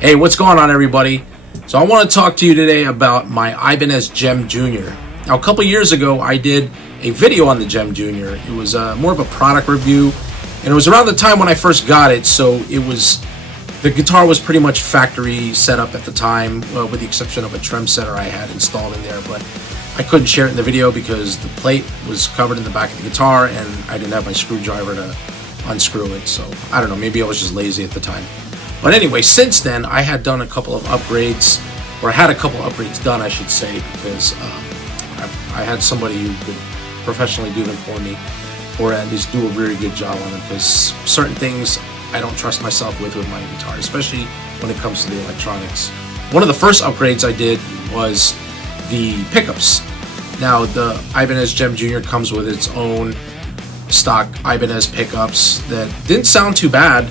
Hey, what's going on, everybody? So I want to talk to you today about my Ibanez Jem Jr. Now, a couple years ago, I did a video on the Jem Jr. It was more of a product review, and it was around the time when I first got it, so the guitar was pretty much factory set up at the time, with the exception of a trem setter I had installed in there, but I couldn't share it in the video because the plate was covered in the back of the guitar and I didn't have my screwdriver to unscrew it, so I don't know, maybe I was just lazy at the time. But anyway, since then, I had done a couple of upgrades, or I had a couple of upgrades done, I should say, because I had somebody who could professionally do them for me, or at least do a really good job on them, because certain things I don't trust myself with my guitar, especially when it comes to the electronics. One of the first upgrades I did was the pickups. Now, the Ibanez Jem Jr. comes with its own stock Ibanez pickups that didn't sound too bad,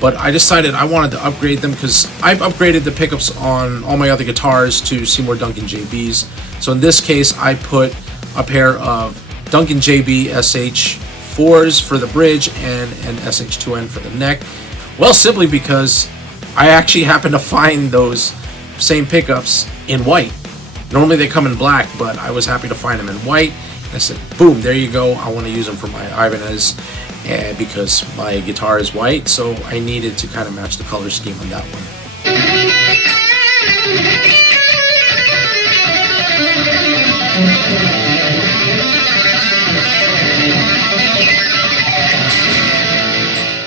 but I decided I wanted to upgrade them because I've upgraded the pickups on all my other guitars to Seymour Duncan JBs. So in this case, I put a pair of Duncan JB SH4s for the bridge and an SH2N for the neck. Well, simply because I actually happened to find those same pickups in white. Normally they come in black, but I was happy to find them in white. I said, boom, there you go. I want to use them for my Ibanez, and because my guitar is white, so I needed to kind of match the color scheme on that one.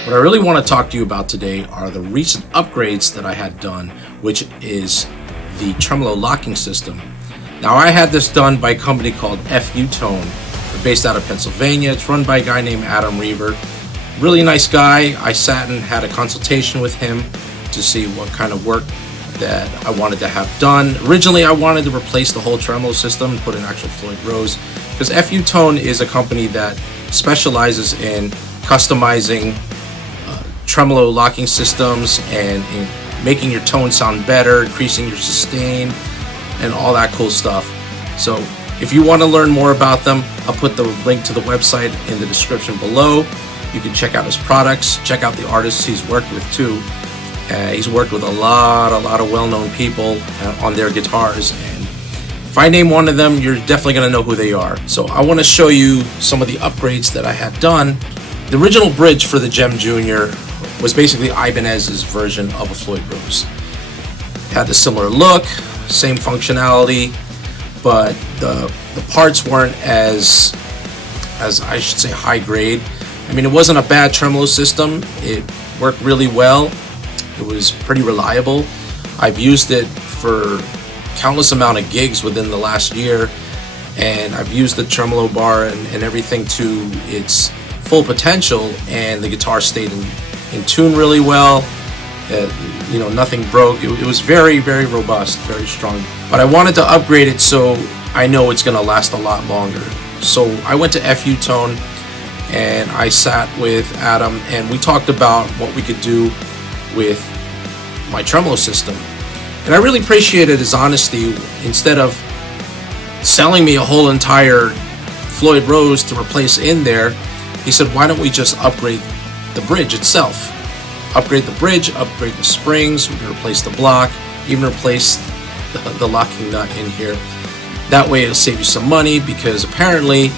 What I really want to talk to you about today are the recent upgrades that I had done, which is the tremolo locking system. Now, I had this done by a company called FU Tone. They're based out of Pennsylvania. It's run by a guy named Adam Reaver. Really nice guy. I sat and had a consultation with him to see what kind of work that I wanted to have done. Originally, I wanted to replace the whole tremolo system and put in actual Floyd Rose, because FU Tone is a company that specializes in customizing tremolo locking systems and in making your tone sound better, increasing your sustain, and all that cool stuff. So if you want to learn more about them, I'll put the link to the website in the description below. You can check out his products, check out the artists he's worked with too. He's worked with a lot of well-known people on their guitars, and if I name one of them, you're definitely going to know who they are. So I want to show you some of the upgrades that I had done. The original bridge for the Jem Jr. was basically Ibanez's version of a Floyd Rose. It had a similar look, same functionality, but the parts weren't as I should say high grade. I mean, it wasn't a bad tremolo system. It worked really well. It was pretty reliable. I've used it for countless amount of gigs within the last year, and I've used the tremolo bar and everything to its full potential, and the guitar stayed in tune really well. Nothing broke. It was very robust, very strong. But I wanted to upgrade it so I know it's going to last a lot longer. So I went to FU Tone and I sat with Adam and we talked about what we could do with my tremolo system. And I really appreciated his honesty. Instead of selling me a whole entire Floyd Rose to replace in there, he said, why don't we just upgrade the bridge itself? Upgrade the bridge, upgrade the springs, we can replace the block, even replace the locking nut in here. That way it'll save you some money, because apparently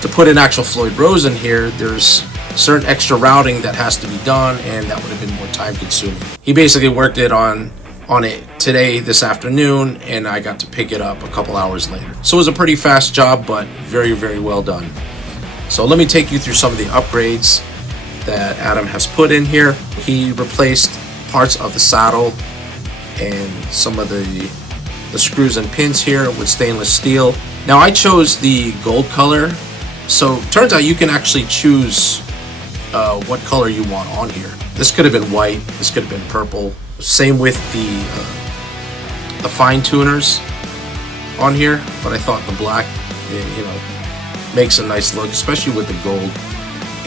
to put an actual Floyd Rose in here, there's certain extra routing that has to be done, and that would have been more time consuming. He basically worked it on it today, this afternoon, and I got to pick it up a couple hours later. So it was a pretty fast job, but very well done. So let me take you through some of the upgrades that Adam has put in here. He replaced parts of the saddle and some of the screws and pins here with stainless steel. Now, I chose the gold color, so it turns out you can actually choose what color you want on here. This could have been white, this could have been purple. Same with the fine tuners on here, but I thought the black, makes a nice look, especially with the gold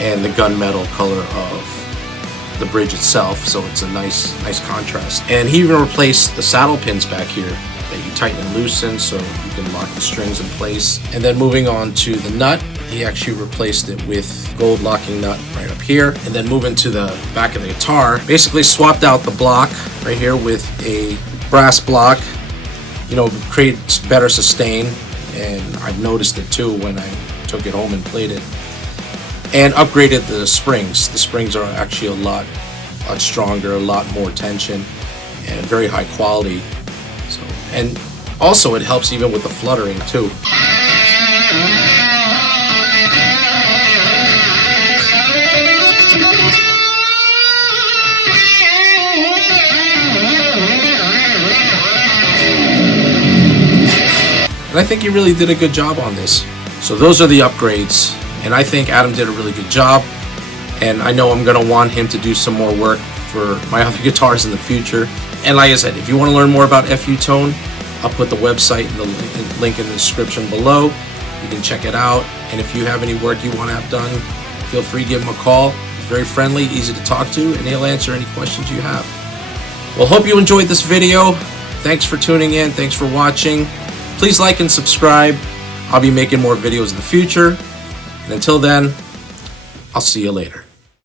and the gunmetal color of the bridge itself, so it's a nice contrast. And he even replaced the saddle pins back here that you tighten and loosen so you can lock the strings in place. And then moving on to the nut, he actually replaced it with gold locking nut right up here. And then moving to the back of the guitar, basically swapped out the block right here with a brass block. You know, creates better sustain, and I've noticed it too when I took it home and played it. And upgraded the springs. The springs are actually a lot stronger, a lot more tension, and very high quality. So, and also it helps even with the fluttering too. And I think he really did a good job on this. So those are the upgrades, and I think Adam did a really good job. And I know I'm going to want him to do some more work for my other guitars in the future. And like I said, if you want to learn more about FU Tone, I'll put the website and the link in the description below. You can check it out. And if you have any work you want to have done, feel free to give him a call. He's very friendly, easy to talk to, and he'll answer any questions you have. Well, hope you enjoyed this video. Thanks for tuning in. Thanks for watching. Please like and subscribe. I'll be making more videos in the future. And until then, I'll see you later.